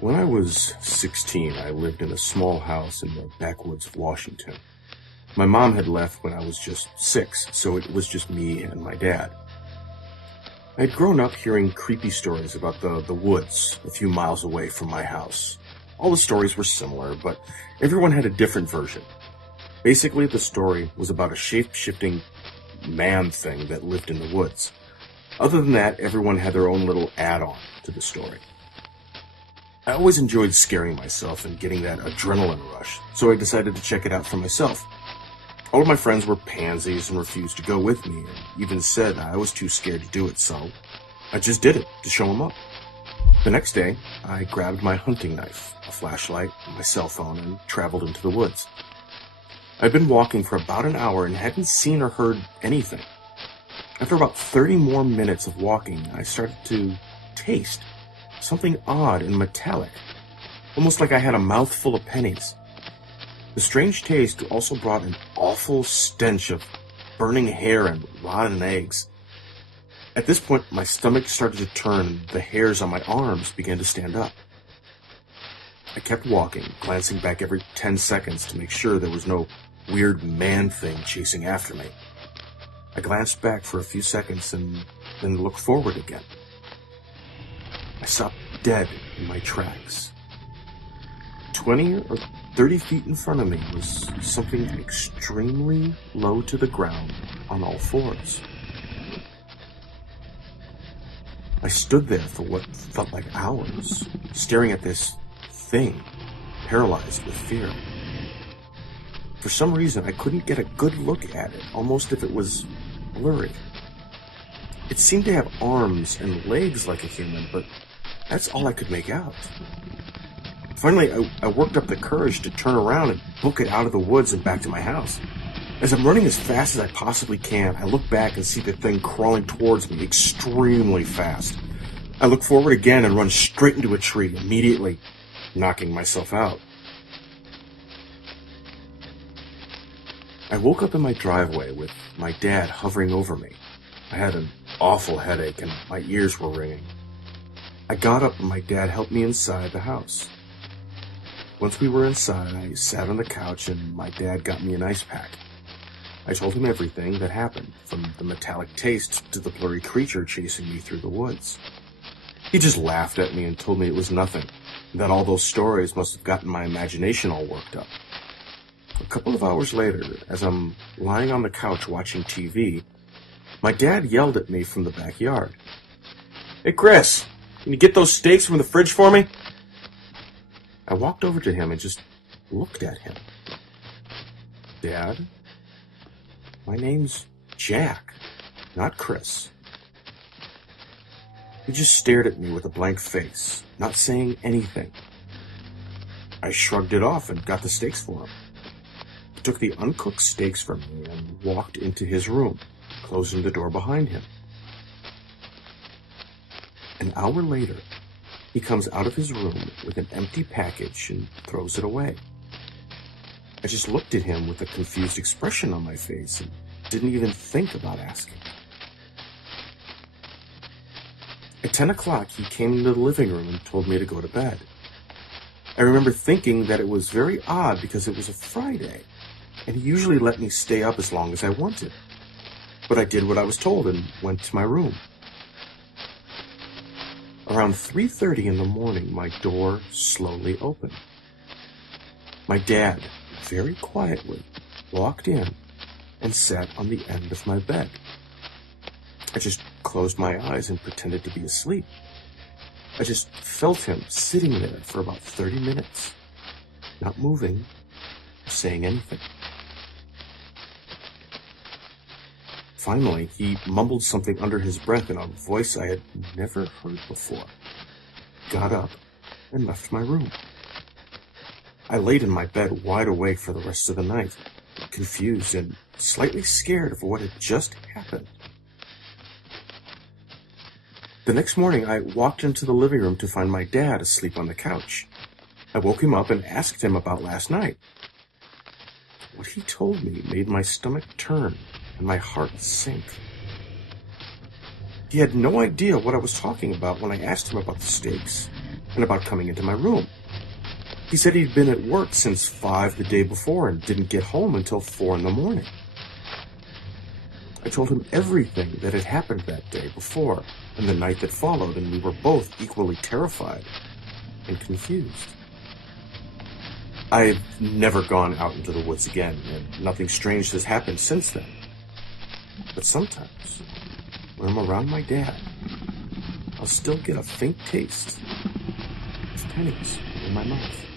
When I was 16, I lived in a small house in the backwoods of Washington. My mom had left when I was just 6, so it was just me and my dad. I had grown up hearing creepy stories about the woods a few miles away from my house. All the stories were similar, but everyone had a different version. Basically, the story was about a shape-shifting man thing that lived in the woods. Other than that, everyone had their own little add-on to the story. I always enjoyed scaring myself and getting that adrenaline rush, so I decided to check it out for myself. All of my friends were pansies and refused to go with me, and even said I was too scared to do it, so I just did it to show them up. The next day, I grabbed my hunting knife, a flashlight, and my cell phone, and traveled into the woods. I'd been walking for about an hour and hadn't seen or heard anything. After about 30 more minutes of walking, I started to taste something odd and metallic, almost like I had a mouthful of pennies. The strange taste also brought an awful stench of burning hair and rotten eggs. At this point, my stomach started to turn and the hairs on my arms began to stand up. I kept walking, glancing back every 10 seconds to make sure there was no weird man thing chasing after me. I glanced back for a few seconds and then looked forward again. I stopped dead in my tracks. 20 or 30 feet in front of me was something extremely low to the ground on all fours. I stood there for what felt like hours, staring at this thing, paralyzed with fear. For some reason, I couldn't get a good look at it, almost if it was blurry. It seemed to have arms and legs like a human, but that's all I could make out. Finally, I worked up the courage to turn around and book it out of the woods and back to my house. As I'm running as fast as I possibly can, I look back and see the thing crawling towards me extremely fast. I look forward again and run straight into a tree, immediately knocking myself out. I woke up in my driveway with my dad hovering over me. I had an awful headache and my ears were ringing. I got up and my dad helped me inside the house. Once we were inside, I sat on the couch and my dad got me an ice pack. I told him everything that happened, from the metallic taste to the blurry creature chasing me through the woods. He just laughed at me and told me it was nothing, and that all those stories must have gotten my imagination all worked up. A couple of hours later, as I'm lying on the couch watching TV, my dad yelled at me from the backyard. "Hey, Chris, can you get those steaks from the fridge for me?" I walked over to him and just looked at him. "Dad, my name's Jack, not Chris." He just stared at me with a blank face, not saying anything. I shrugged it off and got the steaks for him. He took the uncooked steaks from me and walked into his room, closing the door behind him. An hour later, he comes out of his room with an empty package and throws it away. I just looked at him with a confused expression on my face and didn't even think about asking. At 10 o'clock, he came into the living room and told me to go to bed. I remember thinking that it was very odd because it was a Friday, and he usually let me stay up as long as I wanted. But I did what I was told and went to my room. Around 3:30 in the morning, my door slowly opened. My dad, very quietly, walked in and sat on the end of my bed. I just closed my eyes and pretended to be asleep. I just felt him sitting there for about 30 minutes, not moving or saying anything. Finally, he mumbled something under his breath in a voice I had never heard before, got up, and left my room. I laid in my bed wide awake for the rest of the night, confused and slightly scared of what had just happened. The next morning, I walked into the living room to find my dad asleep on the couch. I woke him up and asked him about last night. What he told me made my stomach turn and my heart sink. He had no idea what I was talking about when I asked him about the steaks. and about coming into my room. He said he'd been at work since 5 the day before and didn't get home until 4 in the morning. I told him everything that had happened that day before and the night that followed, and we were both equally terrified and confused. I've never gone out into the woods again, and nothing strange has happened since then. But sometimes, when I'm around my dad, I'll still get a faint taste of pennies in my mouth.